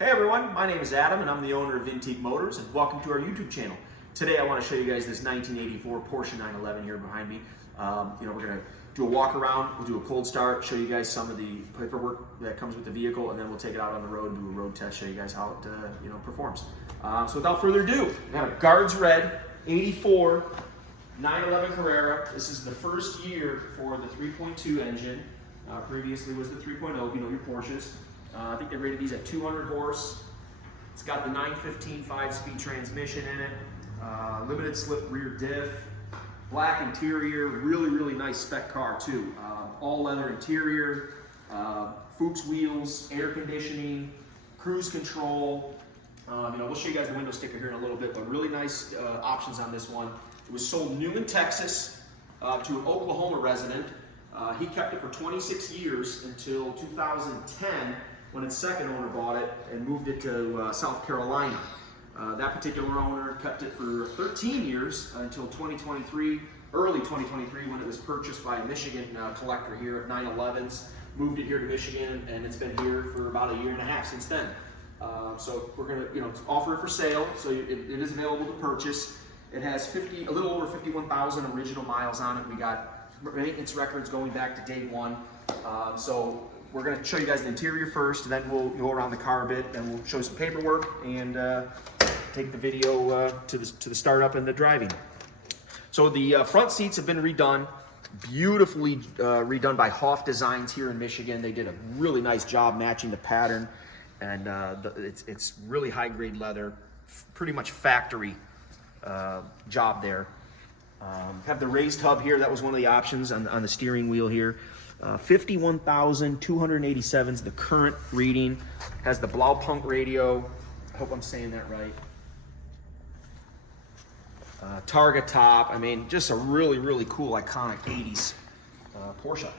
Hey everyone, my name is Adam and I'm the owner of Vintique Motors, and welcome to our YouTube channel. Today I want to show you guys this 1984 Porsche 911 here behind me. We're going to do a walk around, we'll do a cold start, show you guys some of the paperwork that comes with the vehicle, and then we'll take it out on the road and do a road test, show you guys how it performs. So without further ado, we got a Guards Red 84 911 Carrera. This is the first year for the 3.2 engine. Previously was the 3.0, if you know your Porsches. I think they rated these at 200 horse. It's got the 915 5-speed transmission in it, limited slip rear diff, black interior, really nice spec car too. All leather interior, Fuchs wheels, air conditioning, cruise control. We'll show you guys the window sticker here in a little bit, but really nice options on this one. It was sold new in Texas to an Oklahoma resident. He kept it for 26 years until 2010. When its second owner bought it and moved it to South Carolina. That particular owner kept it for 13 years until 2023, early 2023, when it was purchased by a Michigan collector here of 911s. Moved it here to Michigan, and it's been here for about a year and a half since then. So we're going to offer it for sale, so it is available to purchase. It has a little over 51,000 original miles on it. We got maintenance records going back to day one. So we're going to show you guys the interior first, and then we'll go around the car a bit, and we'll show some paperwork and take the video to the startup and the driving. So the front seats have been redone, beautifully redone by Hoff Designs here in Michigan. They did a really nice job matching the pattern, and it's really high-grade leather, pretty much factory job there. Have the raised hub here. That was one of the options on the steering wheel here. 51,287 is the current reading. Has the Dumont radio. I hope I'm saying that right. Targa top. I mean, just a really cool, iconic 80s Porsche.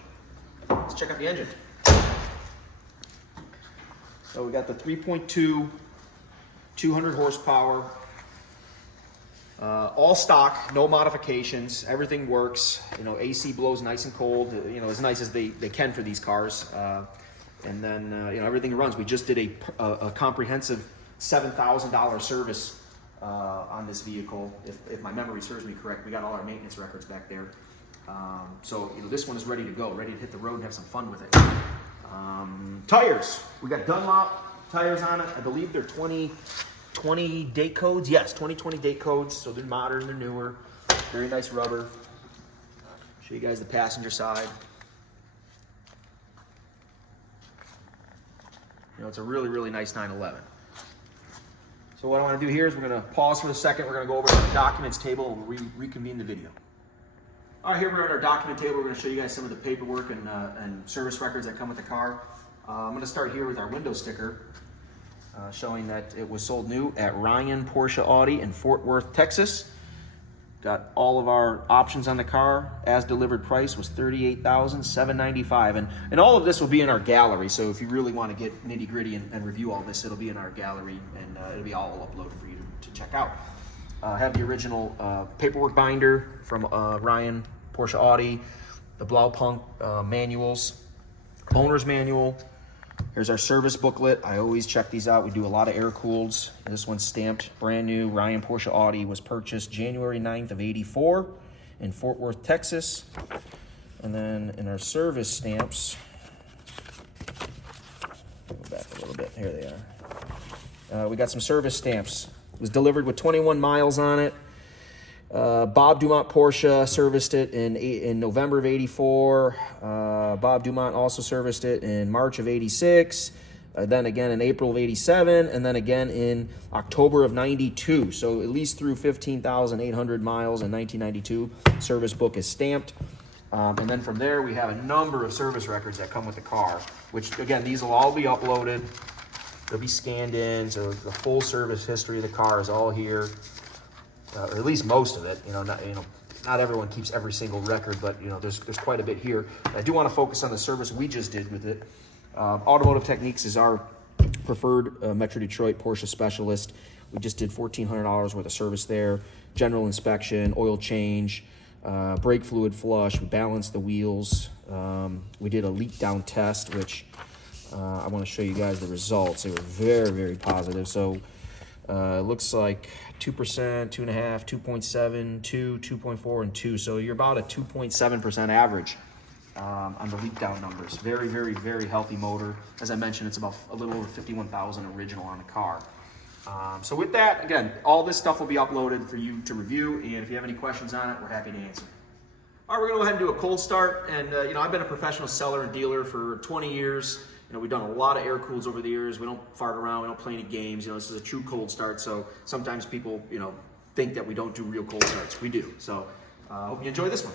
Let's check out the engine. So we got the 3.2, 200 horsepower. All stock, no modifications, everything works. AC blows nice and cold, as nice as they can for these cars. And then, everything runs. We just did a comprehensive $7,000 service on this vehicle, if my memory serves me correct. We got all our maintenance records back there. So, this one is ready to go, ready to hit the road and have some fun with it. Tires, we got Dunlop tires on it. I believe they're 2020 date codes. Yes, 2020 date codes. So they're modern, they're newer. Very nice rubber. Show you guys the passenger side. It's a really nice 911. So what I want to do here is we're going to pause for a second. We're going to go over to the documents table and we'll reconvene the video. All right, here we're at our document table. We're going to show you guys some of the paperwork and service records that come with the car. I'm going to start here with our window sticker. Showing that it was sold new at Ryan Porsche Audi in Fort Worth, Texas. Got all of our options on the car. As delivered price was $38,795, and all of this will be in our gallery. So if you really want to get nitty gritty and review all this, it'll be in our gallery, and it'll be all uploaded for you to check out. Have the original paperwork binder from Ryan Porsche Audi, the Blaupunk manuals, owner's manual. Here's our service booklet. I always check these out. We do a lot of air cooleds. This one's stamped brand new. Ryan Porsche Audi was purchased January 9th of 84 in Fort Worth, Texas. And then in our service stamps, go back a little bit. Here they are. We got some service stamps. It was delivered with 21 miles on it. Bob Dumont Porsche serviced it in November of 84. Bob Dumont also serviced it in March of 86. Then again in April of 87. And then again in October of 92. So at least through 15,800 miles in 1992. Service book is stamped. And then from there we have a number of service records that come with the car. Which again, these will all be uploaded. They'll be scanned in. So the full service history of the car is all here. Or at least most of it. Not everyone keeps every single record, but there's quite a bit here. I do want to focus on the service we just did with it. Automotive Techniques is our preferred Metro Detroit Porsche specialist. We just did $1,400 worth of service there. General inspection, oil change, brake fluid flush. We balanced the wheels. We did a leak down test, which I want to show you guys the results. They were very, very positive. So it looks like 2%, 2.5, 2.7, 2, 2.4, and 2. So you're about a 2.7% average on the leak down numbers. Very, very, very healthy motor. As I mentioned, it's about a little over 51,000 original on the car. So with that, again, all this stuff will be uploaded for you to review. And if you have any questions on it, we're happy to answer. All right, we're gonna go ahead and do a cold start. And you know, I've been a professional seller and dealer for 20 years. You know, we've done a lot of air cools over the years. We don't fart around, we don't play any games. You know, this is a true cold start. So sometimes people, you know, think that we don't do real cold starts. We do. So I hope you enjoy this one.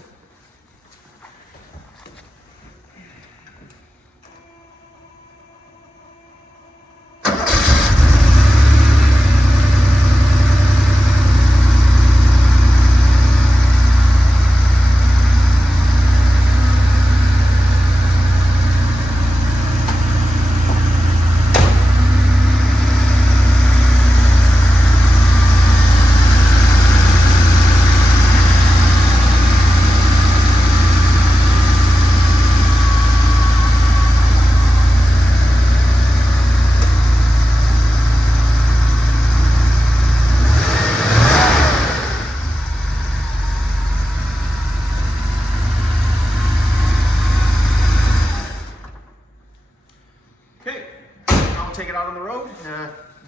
Okay, I'll take it out on the road,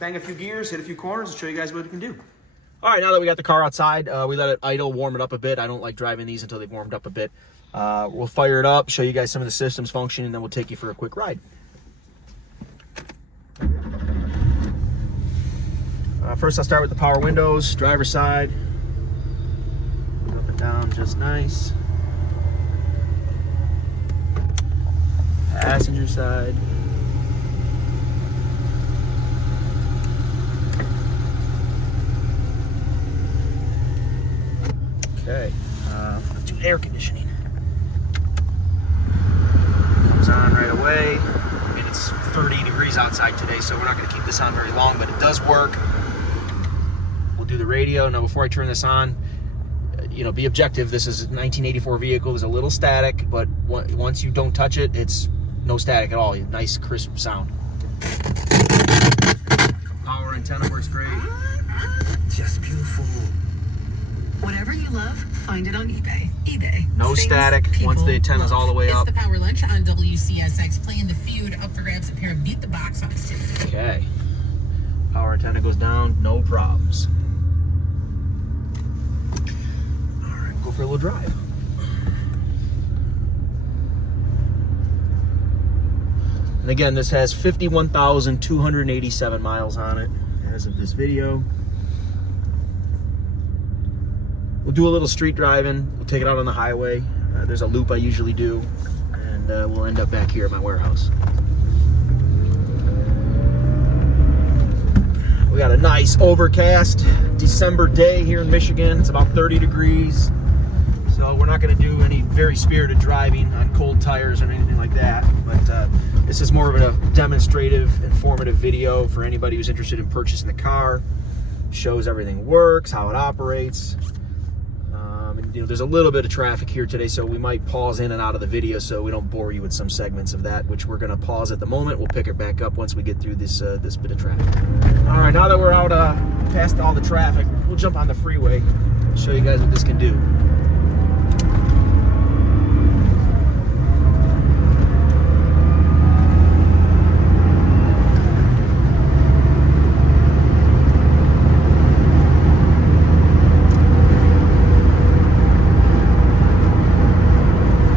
bang a few gears, hit a few corners, and show you guys what it can do. All right, now that we got the car outside, we let it idle, warm it up a bit. I don't like driving these until they've warmed up a bit. We'll fire it up, show you guys some of the systems functioning, and then we'll take you for a quick ride. First, I'll start with the power windows, driver's side. Up and down just nice. Passenger side. Okay, let's do air conditioning. Comes on right away. I mean, it's 30 degrees outside today, so we're not going to keep this on very long, but it does work. We'll do the radio. Now, before I turn this on, you know, be objective. This is a 1984 vehicle. There's a little static, but once you don't touch it, it's no static at all. Nice, crisp sound. Power antenna works great. Just beautiful. Whatever you love, find it on eBay. eBay. No static once the antenna's all the way up. It's the Power Lunch on WCSX, playing the feud up for grabs. A pair of Beat the Box Office tickets. Okay. Power antenna goes down, no problems. All right, go for a little drive. And again, this has 51,287 miles on it as of this video. We'll do a little street driving. We'll take it out on the highway. There's a loop I usually do, and we'll end up back here at my warehouse. We got a nice overcast December day here in Michigan. It's about 30 degrees. So we're not going to do any very spirited driving on cold tires or anything like that. But this is more of a demonstrative, informative video for anybody who's interested in purchasing the car. Shows everything works, how it operates. You know, there's a little bit of traffic here today, so we might pause in and out of the video so we don't bore you with some segments of that, which we're going to pause at the moment. We'll pick it back up once we get through this this bit of traffic. All right, now that we're out past all the traffic, we'll jump on the freeway and show you guys what this can do.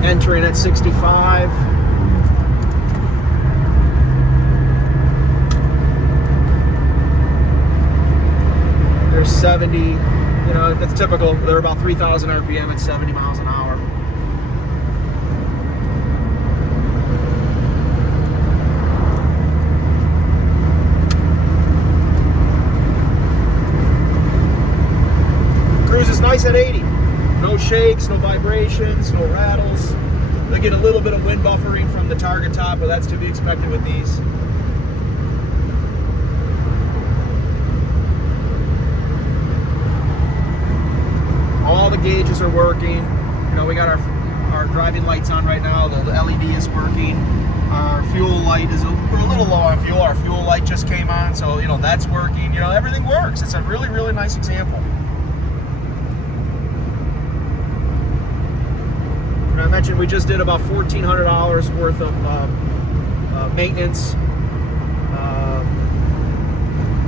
Entering at 65. There's 70. You know, that's typical. They're about 3,000 RPM at 70 miles an hour. Cruise is nice at 80. No shakes, no vibrations, no rattles. They get a little bit of wind buffering from the Targa top, but that's to be expected with these. All the gauges are working. You know, we got our driving lights on right now. The LED is working. Our fuel light is we're a little low on fuel. Our fuel light just came on, so that's working. Everything works. It's a really, really nice example. And I mentioned we just did about $1,400 worth of maintenance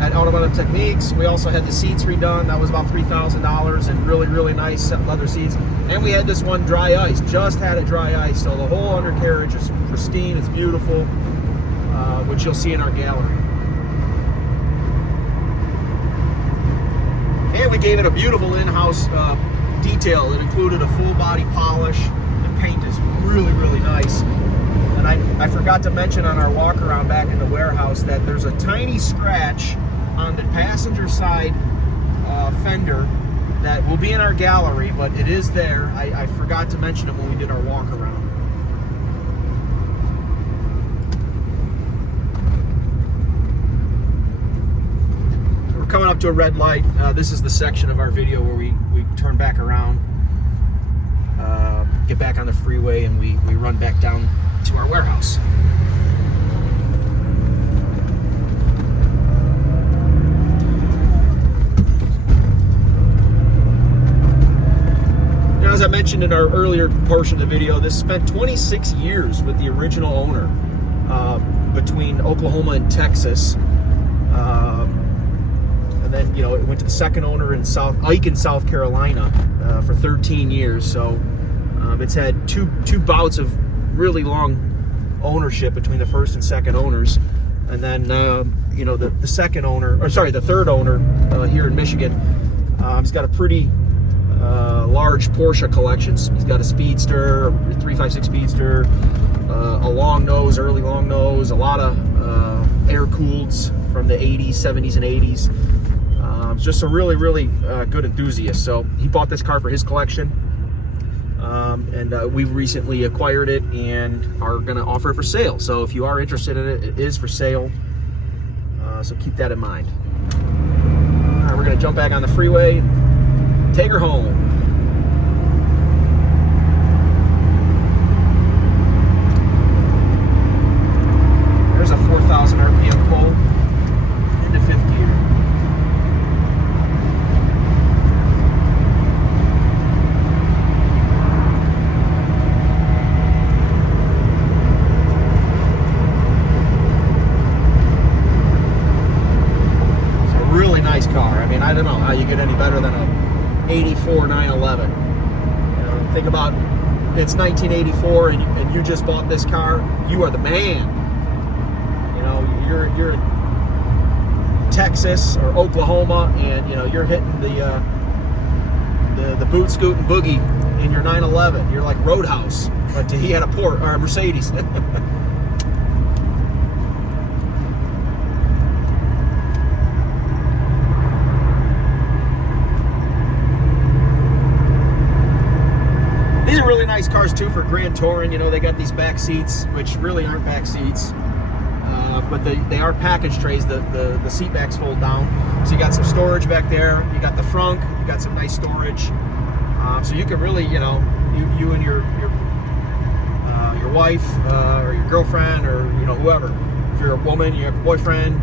at Automotive Techniques. We also had the seats redone. That was about $3,000, and really, really nice leather seats. And we had this one dry ice. Just had it dry ice, so the whole undercarriage is pristine. It's beautiful, which you'll see in our gallery. And we gave it a beautiful in-house detail. It included a full body polish. The paint is really, really nice. And I forgot to mention on our walk around back in the warehouse that there's a tiny scratch on the passenger side fender that will be in our gallery, but it is there. I forgot to mention it when we did our walk around. We're coming up to a red light. This is the section of our video where we turn back around, get back on the freeway, and we run back down to our warehouse. Now, as I mentioned in our earlier portion of the video, this spent 26 years with the original owner between Oklahoma and Texas. And then, it went to the second owner in Aiken, South Carolina for 13 years. So it's had two bouts of really long ownership between the first and second owners, and then the second owner, or sorry, the third owner here in Michigan, he's got a pretty large Porsche collection. He's got a Speedster, a 356 Speedster, a long nose, early long nose, a lot of air-cooleds from the 80s, 70s, and 80s. Just a really, really good enthusiast. So he bought this car for his collection. And we've recently acquired it and are going to offer it for sale. So if you are interested in it, it is for sale. So keep that in mind. All right, we're going to jump back on the freeway, take her home. There's a 4,000 RPM pull into fifth gear. Car. I mean, I don't know how you get any better than a 84 911. Think about it's 1984 and you just bought this car. You are the man. You're in Texas or Oklahoma, and you're hitting the boot scoot and boogie in your 911. You're like Roadhouse, but he had a Mercedes. These are really nice cars too for Grand Touring. They got these back seats, which really aren't back seats, but they are package trays. The seat backs fold down, so you got some storage back there. You got the frunk. You got some nice storage, so you can really, you and your wife or your girlfriend or whoever. If you're a woman, you have a boyfriend.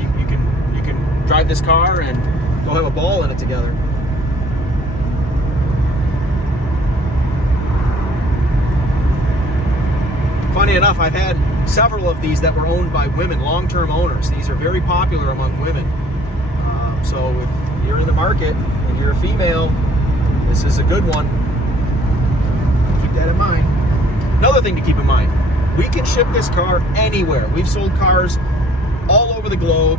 You can drive this car and go have a ball in it together. Funny enough, I've had several of these that were owned by women, long-term owners. These are very popular among women. So if you're in the market and you're a female, this is a good one. Keep that in mind. Another thing to keep in mind, we can ship this car anywhere. We've sold cars all over the globe,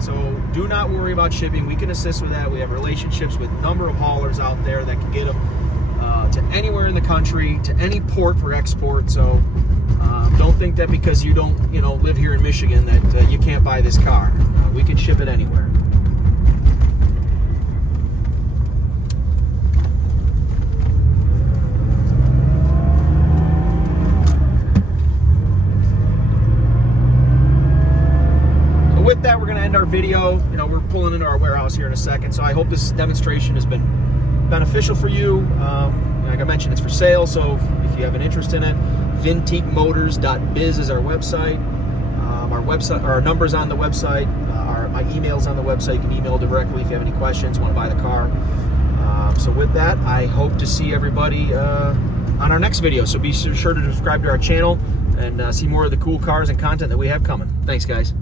so do not worry about shipping. We can assist with that. We have relationships with a number of haulers out there that can get them to anywhere in the country, to any port for export. So don't think that because you don't live here in Michigan that you can't buy this car. We can ship it anywhere. So with that, we're going to end our video. We're pulling into our warehouse here in a second, so I hope this demonstration has been beneficial for you. Like I mentioned, it's for sale, so if you have an interest in it, vinteakmotors.biz is our website. Our number's on the website. My email's on the website. You can email directly if you have any questions, want to buy the car. So with that, I hope to see everybody on our next video. So be sure to subscribe to our channel and see more of the cool cars and content that we have coming. Thanks, guys.